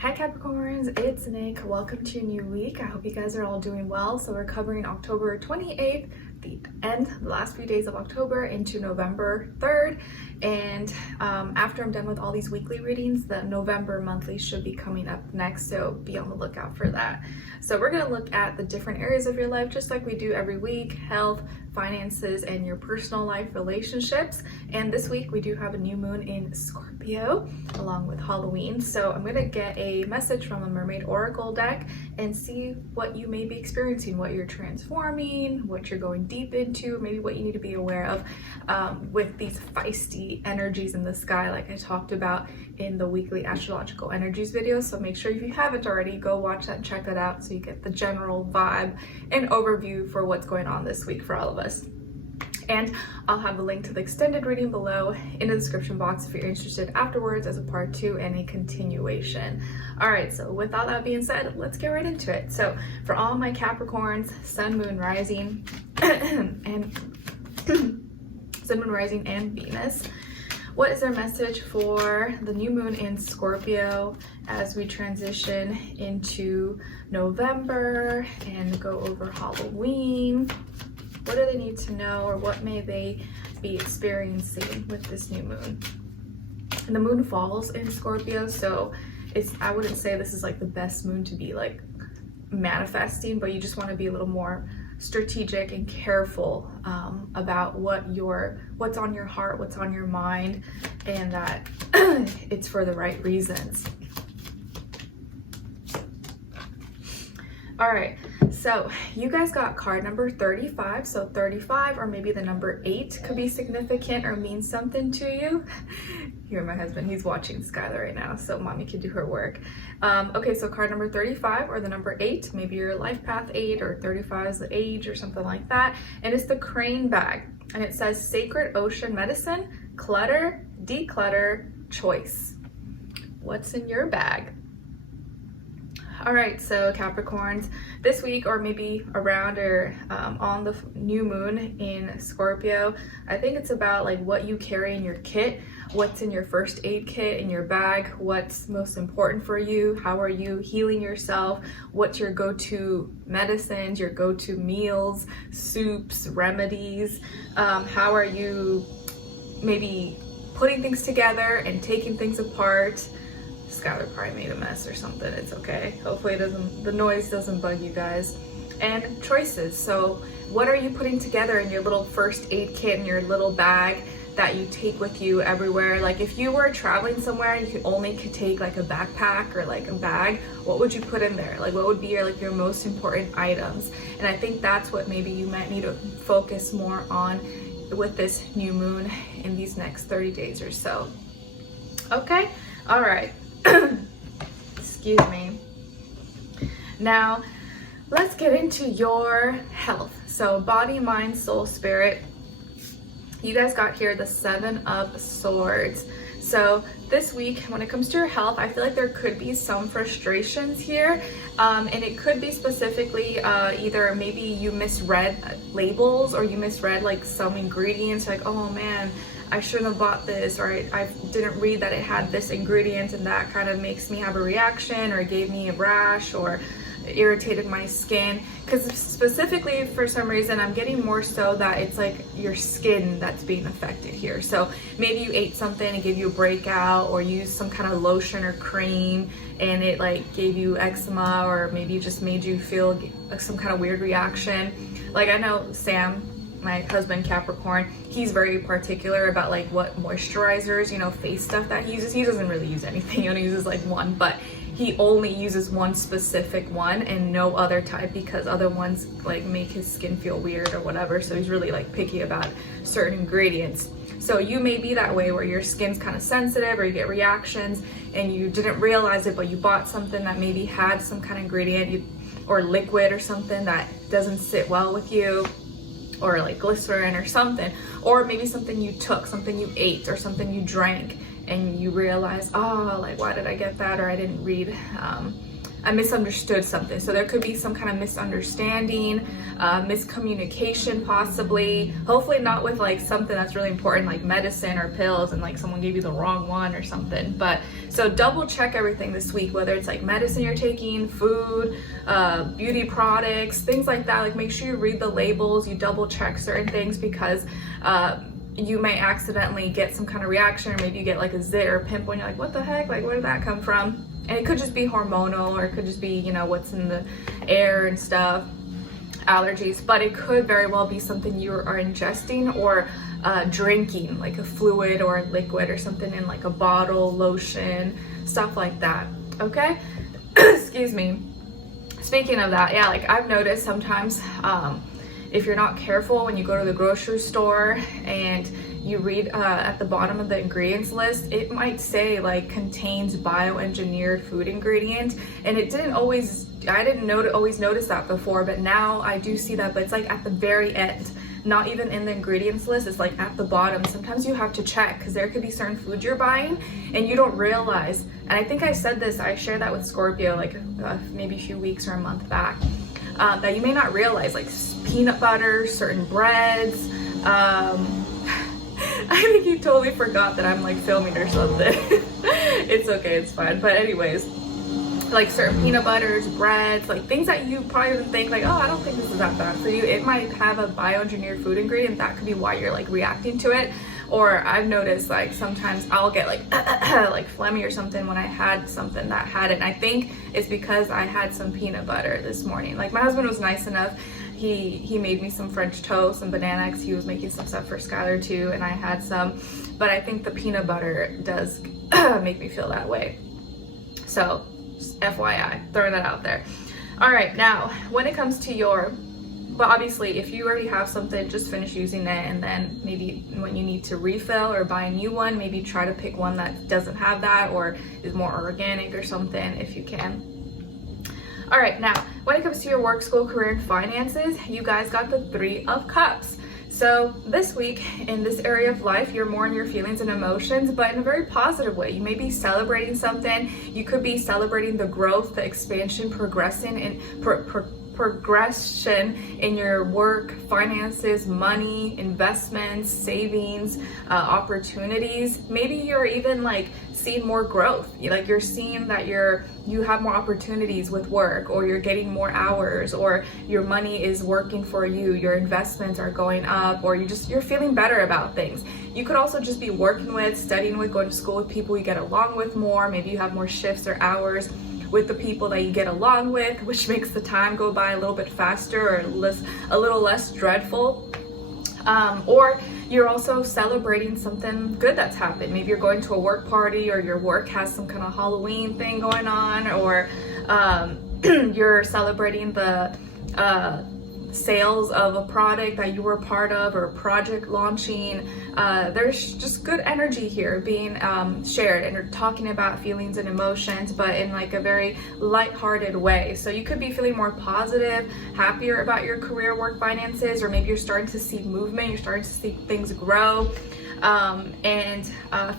Hi Capricorns, it's Nick. Welcome to a new week. I hope you guys are all doing well. So we're covering October 28th, the last few days of October into November 3rd. And after I'm done with all these weekly readings, the November monthly should be coming up next. So be on the lookout for that. So we're going to look at the different areas of your life, just like we do every week: health, finances, and your personal life, relationships. And this week we do have a new moon in Scorpio along with Halloween. So I'm going to get a message from a Mermaid Oracle deck and see what you may be experiencing, what you're transforming, what you're going deep into, maybe what you need to be aware of with these feisty energies in the sky, like I talked about in the weekly astrological energies video. So make sure if you haven't already, go watch that and check that out so you get the general vibe and overview for what's going on this week for all of us. And I'll have a link to the extended reading below in the description box if you're interested afterwards as a part 2 and a continuation. All right, so with all that being said, let's get right into it. So for all my Capricorns, Sun, Moon, Rising, and Sun, Moon, Rising, and Venus, what is their message for the new moon in Scorpio as we transition into November and go over Halloween? What do they need to know, or what may they be experiencing with this new moon? And the moon falls in Scorpio, so I wouldn't say this is like the best moon to be like manifesting, but you just want to be a little more strategic and careful about what's on your heart, what's on your mind, and that it's for the right reasons. All right, so you guys got card number 35. So 35, or maybe the number 8, could be significant or mean something to you. Here, my husband, he's watching Skylar right now, so mommy can do her work. Okay, so card number 35 or the number 8, maybe your life path 8 or 35 is the age or something like that. And it's the crane bag. And it says sacred ocean medicine, clutter, declutter, choice. What's in your bag? All right, so Capricorns, this week, or maybe around or on the new moon in Scorpio, I think it's about like what you carry in your kit, what's in your first aid kit in your bag, what's most important for you, how are you healing yourself, what's your go-to medicines, your go-to meals, soups, remedies, how are you maybe putting things together and taking things apart. Skylar probably made a mess or something. It's okay. Hopefully the noise doesn't bug you guys. And choices. So what are you putting together in your little first aid kit, in your little bag that you take with you everywhere? Like if you were traveling somewhere and you could take like a backpack or like a bag, what would you put in there? Like what would be your most important items? And I think that's what maybe you might need to focus more on with this new moon in these next 30 days or so. Okay? All right. Excuse me. Now, let's get into your health. So body, mind, soul, spirit. You guys got here the 7 of Swords. So this week, when it comes to your health, I feel like there could be some frustrations here. And it could be specifically either maybe you misread labels, or you misread like some ingredients, like, oh man, I shouldn't have bought this, or I didn't read that it had this ingredient, and that kind of makes me have a reaction, or gave me a rash, or irritated my skin. Because specifically for some reason I'm getting more so that it's like your skin that's being affected here. So maybe you ate something and gave you a breakout, or used some kind of lotion or cream and it like gave you eczema, or maybe it just made you feel like some kind of weird reaction. Like I know Sam, my husband, Capricorn, he's very particular about like what moisturizers, face stuff that he uses. He doesn't really use anything, he only uses like one, but he only uses one specific one and no other type, because other ones like make his skin feel weird or whatever. So he's really like picky about certain ingredients. So you may be that way, where your skin's kind of sensitive, or you get reactions and you didn't realize it, but you bought something that maybe had some kind of ingredient or liquid or something that doesn't sit well with you, or like glycerin or something, or maybe something you took, something you ate, or something you drank, and you realize, oh, like why did I get that, or I didn't read I misunderstood something. So there could be some kind of misunderstanding, miscommunication possibly. Hopefully not with like something that's really important like medicine or pills and like someone gave you the wrong one or something. But so double check everything this week, whether it's like medicine you're taking, food, beauty products, things like that. Like make sure you read the labels, you double check certain things, because you may accidentally get some kind of reaction, or maybe you get like a zit or a pimple and you're like, what the heck, like where did that come from? And it could just be hormonal, or it could just be, you know, what's in the air and stuff, allergies, but it could very well be something you are ingesting or drinking, like a fluid or a liquid or something in like a bottle, lotion, stuff like that, okay? Excuse me. Speaking of that, yeah, like I've noticed sometimes if you're not careful when you go to the grocery store and you read at the bottom of the ingredients list, it might say like contains bioengineered food ingredient, and it didn't always, I didn't always notice that before, but now I do see that, but it's like at the very end, not even in the ingredients list, it's like at the bottom. Sometimes you have to check because there could be certain foods you're buying and you don't realize. And I think I said this, I shared that with Scorpio like maybe a few weeks or a month back, that you may not realize, like peanut butter, certain breads. I think you totally forgot that I'm like filming or something. It's okay, it's fine. But anyways, like certain peanut butters, breads, like things that you probably would think like, oh, I don't think this is that bad for you. It might have a bioengineered food ingredient. That could be why you're like reacting to it. Or I've noticed like sometimes I'll get like like phlegmy or something when I had something that had it. And I think it's because I had some peanut butter this morning. Like my husband was nice enough. He made me some French toast and banana, because he was making some stuff for Skylar too, and I had some. But I think the peanut butter does make me feel that way. So just FYI, throwing that out there. All right, now when it comes to your, but obviously if you already have something, just finish using it, and then maybe when you need to refill or buy a new one, maybe try to pick one that doesn't have that or is more organic or something if you can. All right, now when it comes to your work, school, career, and finances, you guys got the 3 of Cups. So this week in this area of life, you're more in your feelings and emotions, but in a very positive way. You may be celebrating something. You could be celebrating the growth, the expansion, progression in your work, finances, money, investments, savings, opportunities. Maybe you're even like seeing more growth. Like you're seeing that you have more opportunities with work, or you're getting more hours, or your money is working for you, your investments are going up, or you're feeling better about things. You could also just be working with, studying with, going to school with people you get along with more. Maybe you have more shifts or hours with the people that you get along with, which makes the time go by a little bit faster or a little less dreadful. Or you're also celebrating something good that's happened. Maybe you're going to a work party, or your work has some kind of Halloween thing going on, or you're celebrating the sales of a product that you were a part of, or a project launching. There's just good energy here being shared, and you're talking about feelings and emotions, but in like a very lighthearted way. So you could be feeling more positive, happier about your career, work, finances, or maybe you're starting to see movement, you're starting to see things grow, and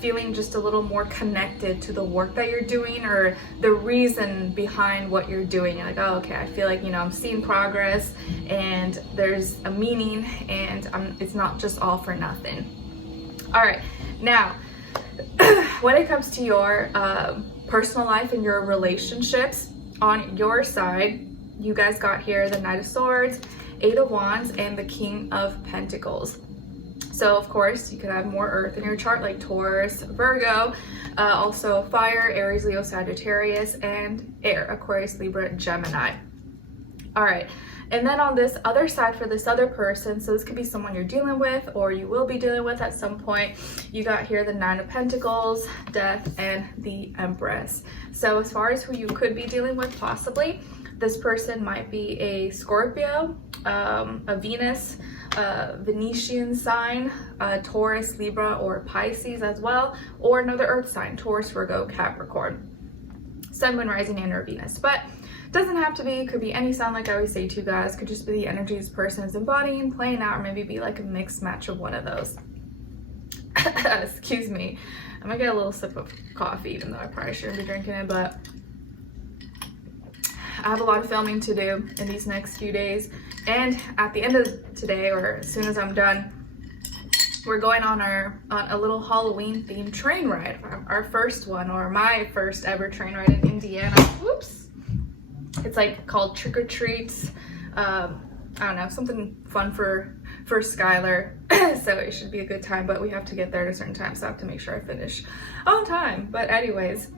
feeling just a little more connected to the work that you're doing, or the reason behind what you're doing. You're like, oh, okay, I feel like, I'm seeing progress, and there's a meaning, and it's not just all for nothing. All right, now when it comes to your personal life and your relationships, on your side, you guys got here the Knight of Swords, 8 of Wands, and the King of Pentacles. So of course you could have more earth in your chart, like Taurus, Virgo, also fire, Aries, Leo, Sagittarius, and air, Aquarius, Libra, Gemini. All right, and then on this other side for this other person, so this could be someone you're dealing with or you will be dealing with at some point, you got here the 9 of Pentacles, Death, and the Empress. So as far as who you could be dealing with possibly, this person might be a Scorpio, a Venus, Venetian sign, Taurus, Libra, or Pisces as well, or another earth sign, Taurus, Virgo, Capricorn, Sun, Moon, Rising, and or Venus. But doesn't have to be, could be any sign, like I always say to you guys, could just be the energy this person is embodying, playing out, or maybe be like a mixed match of one of those. Excuse me, I'm gonna get a little sip of coffee, even though I probably shouldn't be drinking it, but I have a lot of filming to do in these next few days. And at the end of today, or as soon as I'm done, we're going on a little Halloween themed train ride. Our first one, or my first ever train ride in Indiana. Whoops. It's like called Trick or Treats. I don't know, something fun for Skylar. So it should be a good time, but we have to get there at a certain time, so I have to make sure I finish on time. But anyways,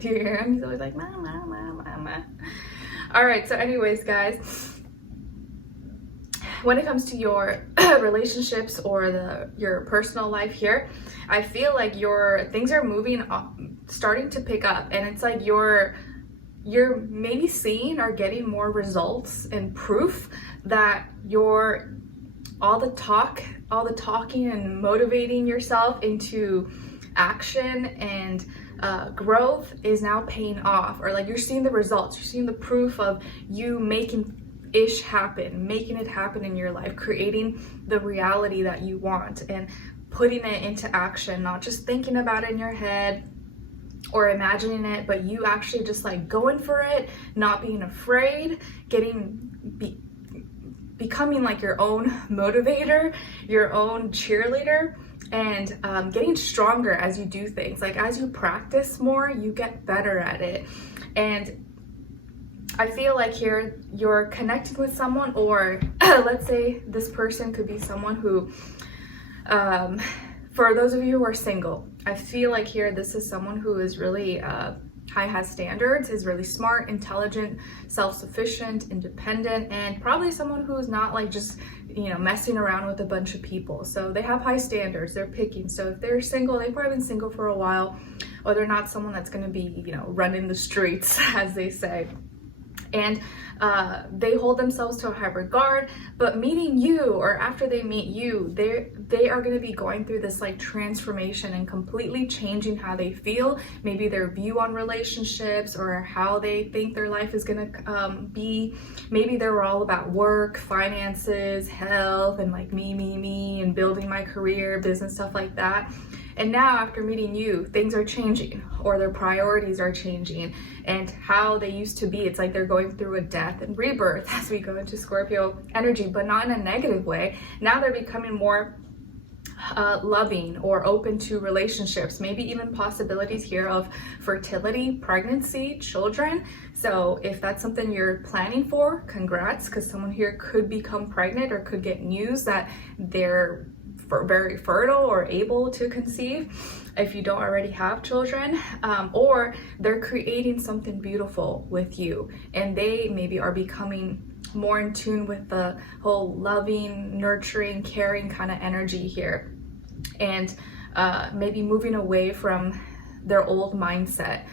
do you hear him? He's always like, mama, mama, mama. All right, so anyways, guys, when it comes to your relationships or your personal life here, I feel like things are moving up, starting to pick up, and it's like you're maybe seeing or getting more results and proof that all the talking and motivating yourself into action and growth is now paying off, or like you're seeing the results, you're seeing the proof of you making it happen in your life, creating the reality that you want and putting it into action, not just thinking about it in your head or imagining it, but you actually just like going for it, not being afraid, becoming like your own motivator, your own cheerleader, and getting stronger as you do things. Like as you practice more, you get better at it. And I feel like here you're connected with someone, or let's say this person could be someone who, for those of you who are single, I feel like here this is someone who is really has standards, is really smart, intelligent, self-sufficient, independent, and probably someone who's not like just, messing around with a bunch of people. So they have high standards, they're picking. So if they're single, they've probably been single for a while, or they're not someone that's going to be, running the streets, as they say. And they hold themselves to a high regard, but meeting you, or after they meet you, they are going to be going through this like transformation and completely changing how they feel, maybe their view on relationships, or how they think their life is going to be. Maybe they're all about work, finances, health, and like me, and building my career, business, stuff like that. And now after meeting you, things are changing, or their priorities are changing, and how they used to be. It's like they're going through a death and rebirth as we go into Scorpio energy, but not in a negative way. Now they're becoming more loving or open to relationships, maybe even possibilities here of fertility, pregnancy, children. So if that's something you're planning for, congrats, because someone here could become pregnant or could get news that they're very fertile or able to conceive if you don't already have children, or they're creating something beautiful with you, and they maybe are becoming more in tune with the whole loving, nurturing, caring kind of energy here, and maybe moving away from their old mindset.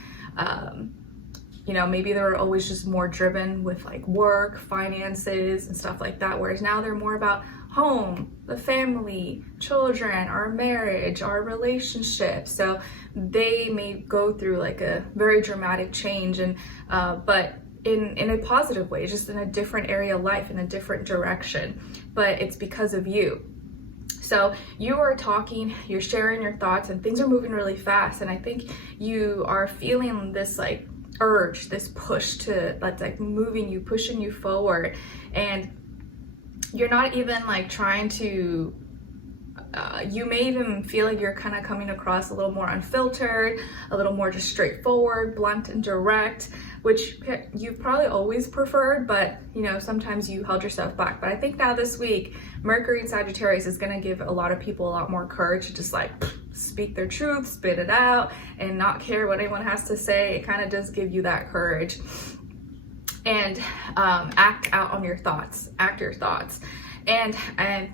Maybe they were always just more driven with like work, finances, and stuff like that, whereas now they're more about home, the family, children, our marriage, our relationship. So they may go through like a very dramatic change, and but in a positive way, just in a different area of life, in a different direction, but it's because of you. So you are talking, you're sharing your thoughts, and things are moving really fast, and I think you are feeling this like urge, this push that's like moving you, pushing you forward, and you're not even like trying to, you may even feel like you're kind of coming across a little more unfiltered, a little more just straightforward, blunt and direct, which you've probably always preferred, but sometimes you held yourself back. But I think now this week, Mercury in Sagittarius is going to give a lot of people a lot more courage to just like speak their truth, spit it out, and not care what anyone has to say. It kind of does give you that courage. And act out on your thoughts, act your thoughts. And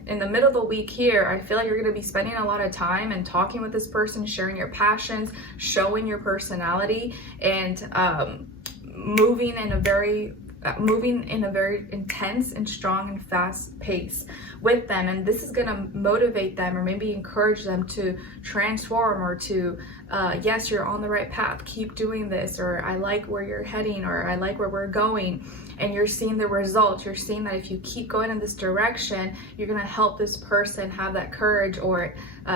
in the middle of the week here, I feel like you're going to be spending a lot of time and talking with this person, sharing your passions, showing your personality, and moving in a very intense and strong and fast pace with them. And this is going to motivate them, or maybe encourage them to transform, or to yes, you're on the right path, keep doing this, or I like where you're heading, or I like where we're going. And you're seeing the results. You're seeing that if you keep going in this direction, you're going to help this person have that courage, or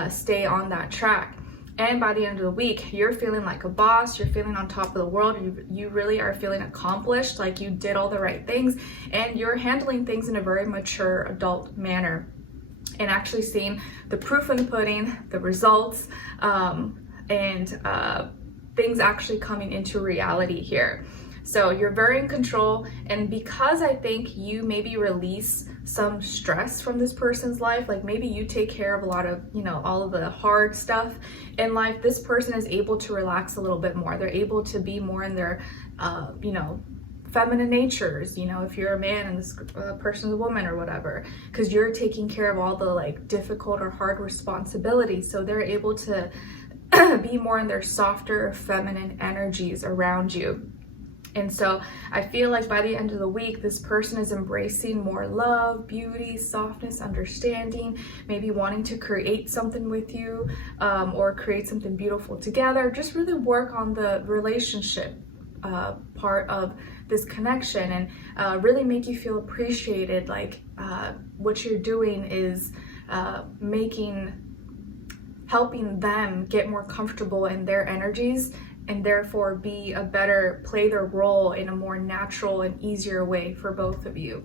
stay on that track. And by the end of the week, you're feeling like a boss, you're feeling on top of the world, you really are feeling accomplished, like you did all the right things, and you're handling things in a very mature adult manner, and actually seeing the proof in the pudding, the results, and things actually coming into reality here. So you're very in control, and because I think you maybe release some stress from this person's life, like maybe you take care of a lot of, all of the hard stuff in life, this person is able to relax a little bit more. They're able to be more in their, feminine natures, if you're a man and this person's a woman or whatever, because you're taking care of all the like difficult or hard responsibilities. So they're able to be more in their softer feminine energies around you. And so I feel like by the end of the week, this person is embracing more love, beauty, softness, understanding, maybe wanting to create something with you, or create something beautiful together. Just really work on the relationship part of this connection, and really make you feel appreciated. Like what you're doing is helping them get more comfortable in their energies, and therefore play their role in a more natural and easier way for both of you.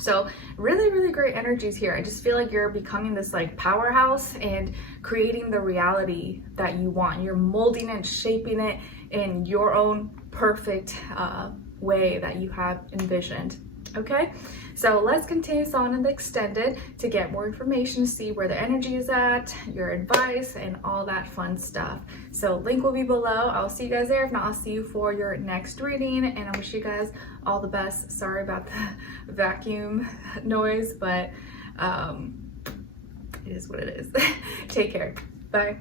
So really, really great energies here. I just feel like you're becoming this like powerhouse and creating the reality that you want. You're molding it, shaping it in your own perfect way that you have envisioned. Okay, so let's continue on in the extended to get more information, to see where the energy is at, your advice, and all that fun stuff. So link will be below. I'll see you guys there. If not, I'll see you for your next reading, and I wish you guys all the best. Sorry about the vacuum noise, but it is what it is. Take care. Bye.